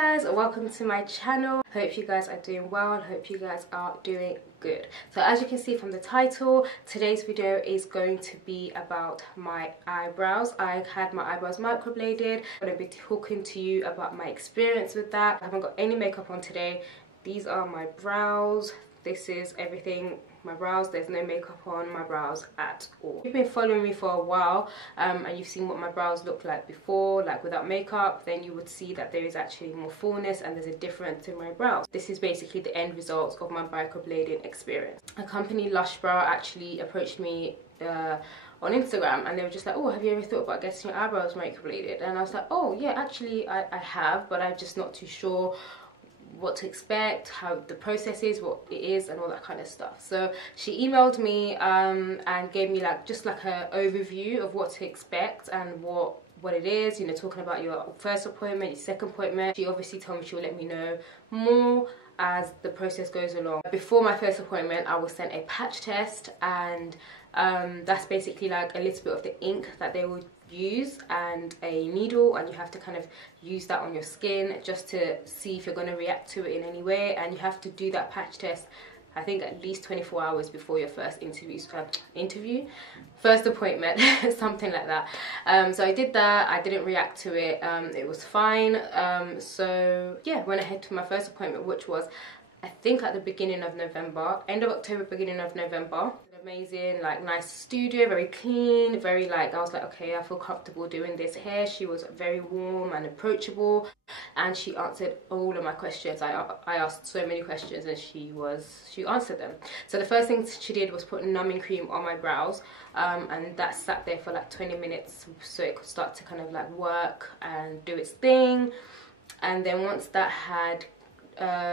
guys, welcome to my channel. Hope you guys are doing well and hope you guys are doing good. So as you can see from the title, today's video is going to be about my eyebrows. I had my eyebrows microbladed. I'm going to be talking to you about my experience with that. I haven't got any makeup on today. These are my brows. This is everything. My brows, there's no makeup on my brows at all. If you've been following me for a while and you've seen what my brows looked like before, like without makeup, then you would see that there is actually more fullness and there's a difference in my brows. This is basically the end result of my microblading experience. A company, Lushbrow, actually approached me on Instagram, and they were just like, oh, have you ever thought about getting your eyebrows microbladed? And I was like, oh yeah, actually I have, but I'm just not too sure what to expect, how the process is, what it is, and all that kind of stuff. So she emailed me and gave me just like an overview of what to expect and what it is, you know, talking about your first appointment, your second appointment. She obviously told me she will let me know more as the process goes along. Before my first appointment, I was sent a patch test, and that's basically like a little bit of the ink that they would use and a needle, and you have to kind of use that on your skin just to see if you're going to react to it in any way. And you have to do that patch test, I think, at least 24 hours before your first first appointment, something like that. So I did that. I didn't react to it. It was fine. So yeah, went ahead to my first appointment, which was, I think, at the beginning of November, end of October, beginning of November. Amazing, like nice studio, very clean, very like, I was like, okay, I feel comfortable doing this hair. She was very warm and approachable, and she answered all of my questions. I asked so many questions and she answered them. So the first thing she did was put numbing cream on my brows, and that sat there for like 20 minutes so it could start to kind of like work and do its thing. And then once that had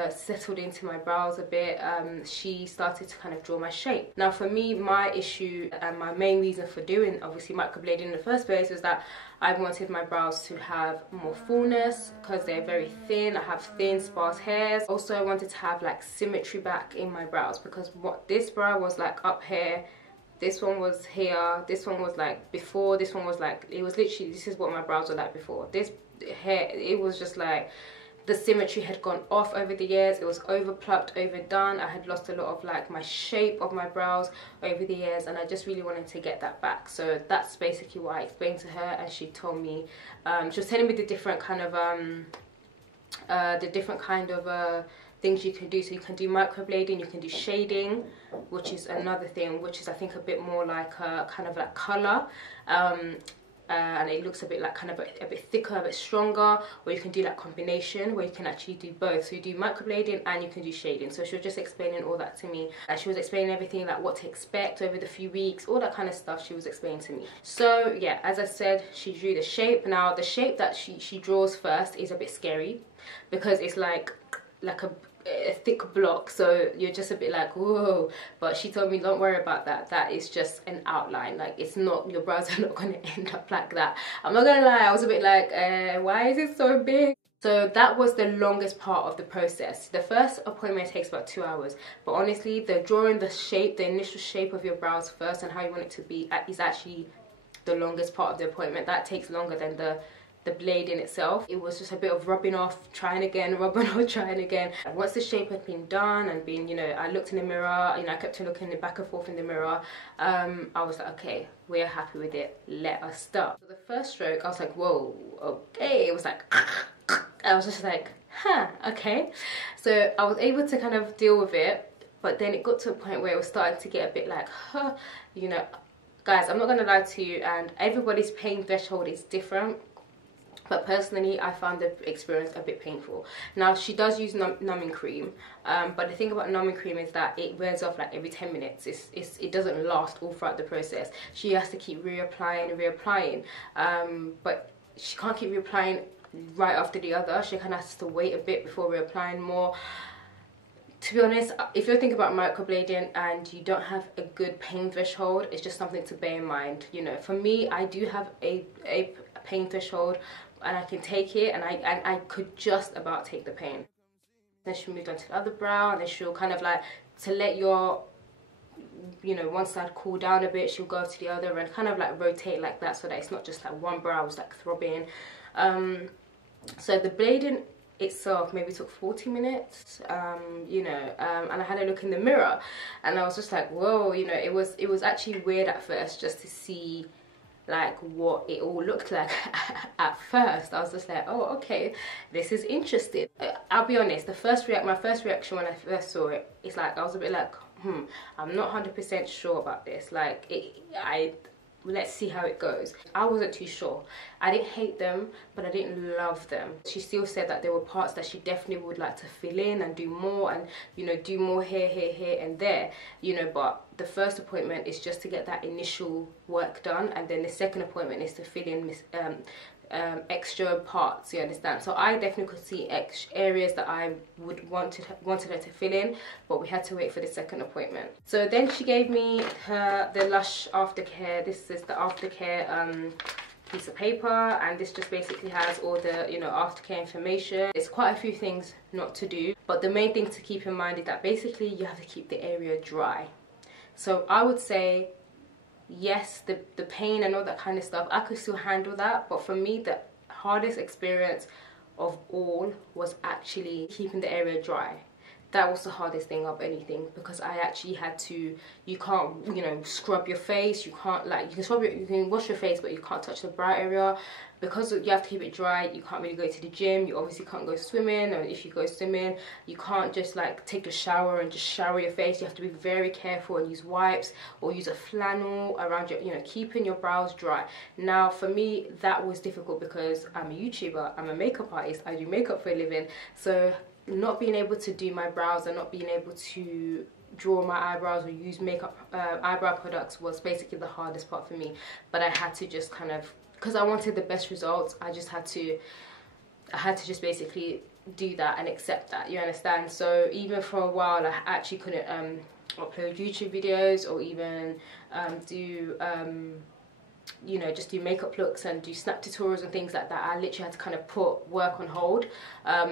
settled into my brows a bit, she started to kind of draw my shape. Now for me, my issue and my main reason for doing obviously microblading in the first place was that I wanted my brows to have more fullness because they're very thin. I have thin sparse hairs. Also, I wanted to have like symmetry back in my brows, because what this brow was like up here, this one was here, this one was like before, this one was like, it was literally, this is what my brows were like before. This hair, it was just like, the symmetry had gone off over the years. It was over plucked, overdone. I had lost a lot of like my shape of my brows over the years, and I just really wanted to get that back. So that's basically what I explained to her, and she told me, she was telling me the different kind of things you can do. So you can do microblading, you can do shading, which is another thing, which is I think a bit more like a kind of like color. And it looks a bit like kind of a bit thicker, a bit stronger. Or you can do like combination where you can actually do both. So you do microblading and you can do shading. So she was just explaining all that to me, and she was explaining everything like what to expect over the few weeks, all that kind of stuff she was explaining to me. So yeah, as I said, she drew the shape. Now the shape that she draws first is a bit scary, because it's like a thick block, so you're just a bit like, whoa. But she told me, don't worry about that, that is just an outline. Like, it's not, your brows are not going to end up like that. I'm not gonna lie, I was a bit like, why is it so big? So that was the longest part of the process. The first appointment takes about 2 hours, but honestly, the drawing the shape, the initial shape of your brows first and how you want it to be is actually the longest part of the appointment. That takes longer than the blade in itself. It was just a bit of rubbing off, trying again, rubbing off, trying again. And once the shape had been done and been, you know, I looked in the mirror, you know, I kept looking back and forth in the mirror. I was like, okay, we're happy with it, let us start. So the first stroke, I was like, whoa, okay. It was like, I was just like, huh, okay. So I was able to kind of deal with it, but then it got to a point where it was starting to get a bit like, huh, you know. Guys, I'm not gonna lie to you, and everybody's pain threshold is different. But personally, I found the experience a bit painful. Now, she does use numbing cream, but the thing about numbing cream is that it wears off like every 10 minutes. It doesn't last all throughout the process. She has to keep reapplying and reapplying, but she can't keep reapplying right after the other. She kind of has to wait a bit before reapplying more. To be honest, if you're thinking about microblading and you don't have a good pain threshold, it's just something to bear in mind. You know, for me, I do have a pain threshold, and I can take it, and I could just about take the pain. Then she moved on to the other brow, and then she'll kind of like, to let your, you know, one side cool down a bit, she'll go to the other and kind of like rotate like that, so that it's not just like one brow is like throbbing. So the blading itself maybe took 40 minutes, you know, and I had a look in the mirror and I was just like, whoa, you know, it was actually weird at first just to see like what it all looked like. At first I was just like, oh, okay, this is interesting. I'll be honest, my first reaction when I first saw it, it's like I was a bit like, I'm not 100% sure about this. Like let's see how it goes. I wasn't too sure. I didn't hate them, but I didn't love them. She still said that there were parts that she definitely would like to fill in and do more, and, you know, do more here and there, you know. But the first appointment is just to get that initial work done, and then the second appointment is to fill in extra parts, you understand? So I definitely could see areas that I would wanted her to fill in, but we had to wait for the second appointment. So then she gave me the Lush aftercare. This is the aftercare piece of paper, and this just basically has all the, you know, aftercare information. It's quite a few things not to do, but the main thing to keep in mind is that basically you have to keep the area dry. So I would say, yes, the pain and all that kind of stuff, I could still handle that, but for me the hardest experience of all was actually keeping the area dry. That was the hardest thing of anything, because I actually had to, you can't, you know, scrub your face, you can't, like, you can wash your face, but you can't touch the brow area, because you have to keep it dry. You can't really go to the gym, you obviously can't go swimming, or if you go swimming, you can't just like take a shower and just shower your face. You have to be very careful and use wipes or use a flannel around your, you know, keeping your brows dry. Now for me that was difficult because I'm a YouTuber, I'm a makeup artist, I do makeup for a living, so not being able to do my brows and not being able to draw my eyebrows or use makeup eyebrow products was basically the hardest part for me. But I had to just kind of, because I wanted the best results, I had to just basically do that and accept that, you understand? So even for a while I actually couldn't upload YouTube videos or even you know, just do makeup looks and do snap tutorials and things like that. I literally had to kind of put work on hold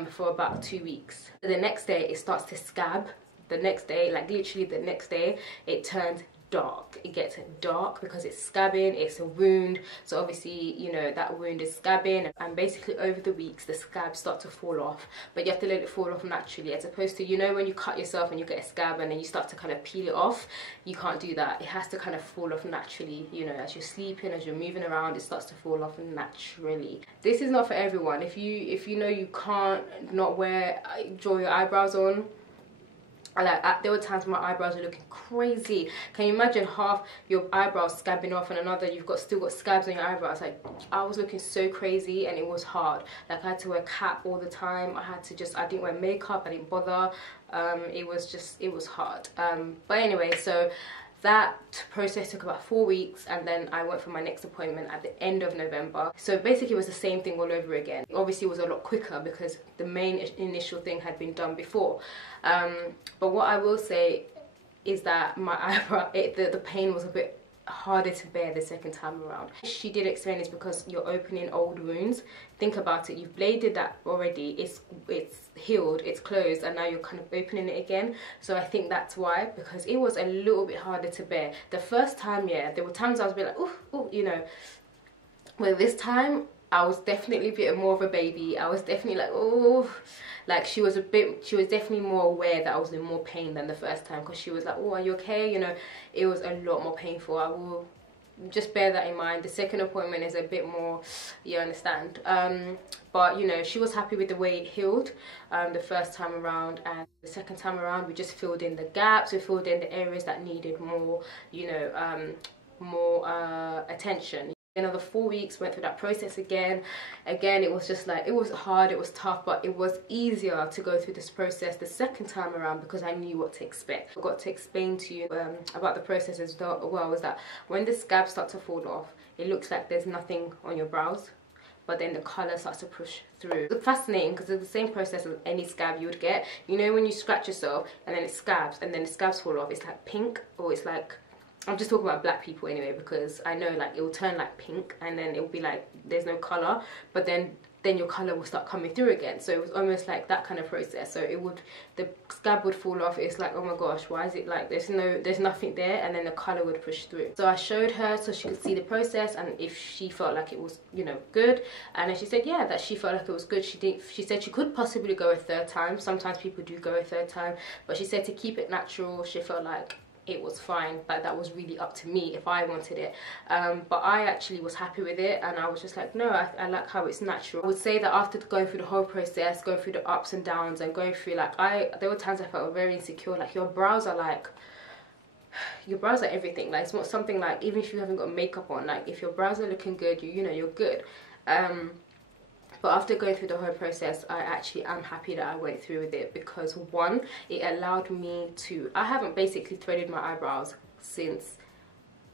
for about 2 weeks. The next day it starts to scab. The next day, like literally the next day, it turns dark. It gets dark because it's scabbing, it's a wound, so obviously, you know, that wound is scabbing, and basically over the weeks the scabs start to fall off, but you have to let it fall off naturally, as opposed to, you know, when you cut yourself and you get a scab and then you start to kind of peel it off, you can't do that. It has to kind of fall off naturally, you know, as you're sleeping, as you're moving around, it starts to fall off naturally. This is not for everyone. If you know you can't not draw your eyebrows on, like there were times my eyebrows were looking crazy. Can you imagine half your eyebrows scabbing off and another you've still got scabs on your eyebrows? Like I was looking so crazy and it was hard. Like I had to wear a cap all the time. I didn't wear makeup, I didn't bother. It was hard. But anyway, so that process took about 4 weeks, and then I went for my next appointment at the end of November. So basically it was the same thing all over again. Obviously it was a lot quicker because the main initial thing had been done before. But what I will say is that my eyebrow, the pain was a bit harder to bear the second time around. She did explain it's because you're opening old wounds. Think about it, you've bladed that already, it's healed, it's closed, and now you're kind of opening it again. So I think that's why, because it was a little bit harder to bear. The first time, yeah, there were times I was a bit like, ooh, ooh, you know. Well, this time I was definitely a bit more of a baby. I was definitely like, oh, like she was definitely more aware that I was in more pain than the first time, because she was like, oh, are you okay? You know, it was a lot more painful. I will just bear that in mind. The second appointment is a bit more, you understand. But you know, she was happy with the way it healed the first time around, and the second time around we just filled in the gaps, we filled in the areas that needed more, you know, more attention. Another 4 weeks, went through that process again. It was just like, it was hard, it was tough, but it was easier to go through this process the second time around because I knew what to expect. I got to explain to you about the process as well, was that when the scabs start to fall off, it looks like there's nothing on your brows, but then the colour starts to push through. It's fascinating because it's the same process as any scab you would get. You know, when you scratch yourself and then it scabs and then the scabs fall off, it's like pink, or it's like, I'm just talking about black people anyway, because I know like it will turn like pink and then it will be like there's no colour, but then then your colour will start coming through again. So it was almost like that kind of process. So the scab would fall off. It's like, oh my gosh, why is it like there's nothing there, and then the colour would push through. So I showed her so she could see the process and if she felt like it was, you know, good. And then she said, yeah, that she felt like it was good. She said she could possibly go a third time. Sometimes people do go a third time, but she said to keep it natural, she felt like it was fine, but that was really up to me if I wanted it. But I actually was happy with it, and I was just like, no, I like how it's natural. I would say that after going through the whole process, going through the ups and downs, and going through like, there were times I felt very insecure. Like your brows are everything. Like it's not something like, even if you haven't got makeup on, like if your brows are looking good, you know you're good. But after going through the whole process, I actually am happy that I went through with it, because one, it allowed me to, I haven't basically threaded my eyebrows since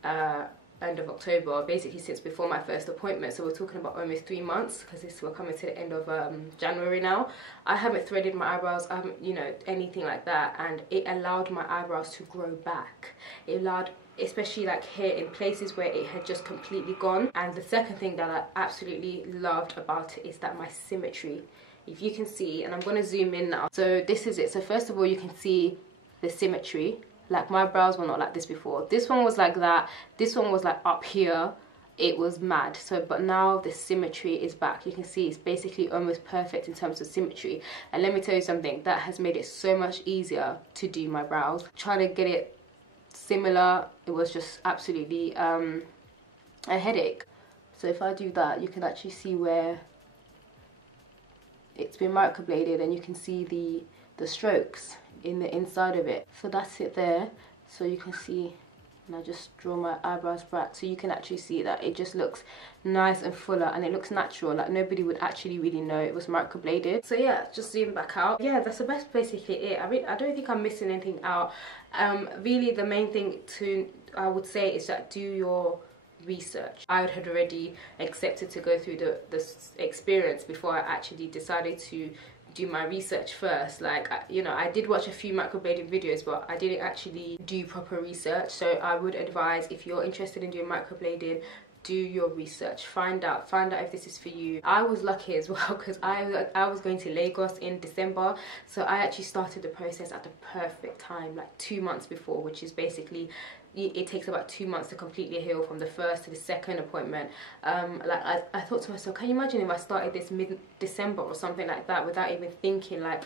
end of October, basically since before my first appointment. So we're talking about almost 3 months, because we're coming to the end of January now. I haven't threaded my eyebrows, I haven't, you know, anything like that, and it allowed my eyebrows to grow back. It allowed, especially like here in places where it had just completely gone. And the second thing that I absolutely loved about it is that my symmetry, if you can see, and I'm going to zoom in now. So this is it. So first of all, you can see the symmetry. Like my brows were not like this before. This one was like that. This one was like up here. It was mad. So but now the symmetry is back. You can see it's basically almost perfect in terms of symmetry. And let me tell you something, that has made it so much easier to do my brows. Trying to get it similar, it was just absolutely a headache. So if I do that, you can actually see where it's been microbladed, and you can see the strokes in the inside of it. So that's it there. So you can see, and I just draw my eyebrows back, so you can actually see that it just looks nice and fuller, and it looks natural. Like nobody would actually really know it was microbladed. So yeah, just zoom back out. Yeah, that's basically it. I don't think I'm missing anything out. Really the main thing I would say is that do your research. I had already accepted to go through the experience before I actually decided to do my research first. Like, you know, I did watch a few microblading videos, but I didn't actually do proper research. So I would advise, if you're interested in doing microblading, do your research, find out if this is for you. I was lucky as well, because I was going to Lagos in December, so I actually started the process at the perfect time, like 2 months before, which is basically, it takes about 2 months to completely heal from the first to the second appointment. Like I thought to myself, can you imagine if I started this mid-December or something like that, without even thinking like,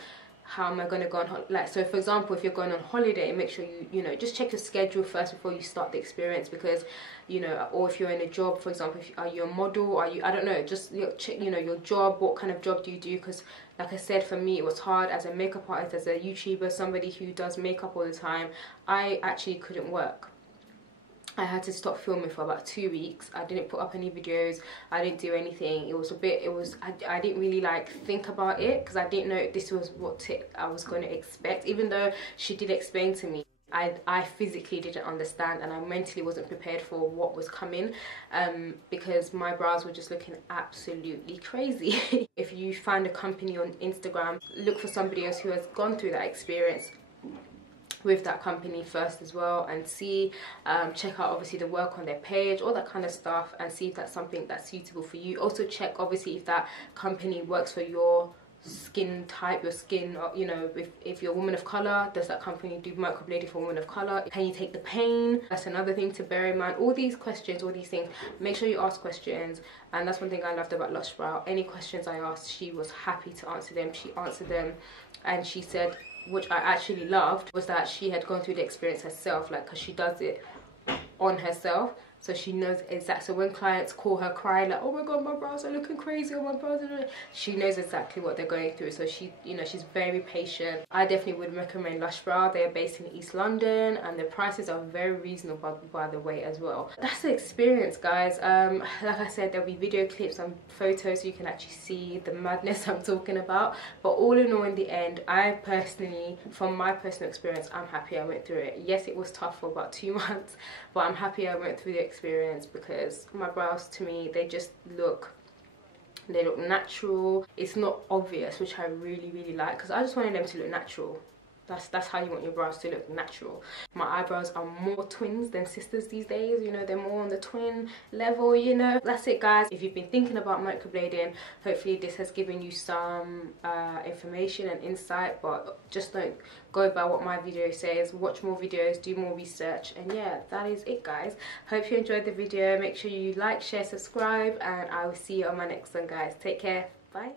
how am I going to go on like, so for example, if you're going on holiday, make sure you know, just check your schedule first before you start the experience, because you know, or if you're in a job, for example, are you a model, I don't know, just check, you know, your job, what kind of job do you do, because like I said, for me it was hard as a makeup artist, as a YouTuber, somebody who does makeup all the time. I actually couldn't work. I had to stop filming for about 2 weeks. I didn't put up any videos, I didn't do anything. It was a bit, I didn't really like think about it, because I didn't know this was what I was going to expect. Even though she did explain to me, I physically didn't understand, and I mentally wasn't prepared for what was coming, because my brows were just looking absolutely crazy. If you find a company on Instagram, look for somebody else who has gone through that experience with that company first as well, and see, check out obviously the work on their page, all that kind of stuff, and see if that's something that's suitable for you. Also check obviously if that company works for your skin type, your skin, or, you know, if you're a woman of color, does that company do microblading for women of color? Can you take the pain? That's another thing to bear in mind. All these questions, all these things, make sure you ask questions. And that's one thing I loved about Lushbrow. Any questions I asked, she was happy to answer them. She answered them, and she said, which I actually loved, was that she had gone through the experience herself, like, because she does it on herself, so she knows exactly. So when clients call her crying like, oh my god, my brows are looking crazy, oh my brows are, she knows exactly what they're going through. So she, you know, she's very patient. I definitely would recommend Lushbrow. They are based in East London, and the prices are very reasonable, by the way, as well. That's the experience, guys. Like I said, there'll be video clips and photos so you can actually see the madness I'm talking about. But all in all, in the end, I personally, from my personal experience, I'm happy I went through it. Yes, it was tough for about 2 months, but I'm happy I went through the experience, because my brows, to me, they just look, they look natural. It's not obvious, which I really like, because I just wanted them to look natural. That's how you want your brows to look, natural. My eyebrows are more twins than sisters these days, you know, they're more on the twin level, you know. That's it, guys. If you've been thinking about microblading, hopefully this has given you some information and insight, but just don't go by what my video says. Watch more videos, do more research, and yeah, that is it, guys. Hope you enjoyed the video. Make sure you like, share, subscribe, and I will see you on my next one, guys. Take care. Bye.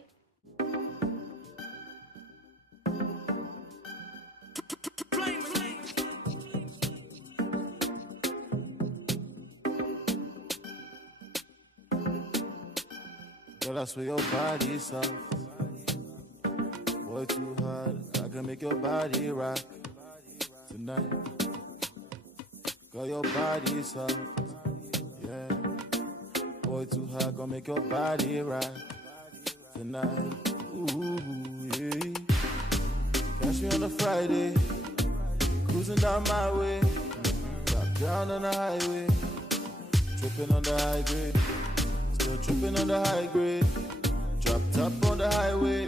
Girl, that's where your body's soft. Boy, too hard. I can make your body rock tonight. Girl, your body's soft. Yeah. Boy, too hard. Gonna make your body rock tonight. Ooh, yeah. Catch me on a Friday. Cruising down my way. Top down on the highway. Tripping on the high grade. Still tripping on the high grade. Dropped up on the highway.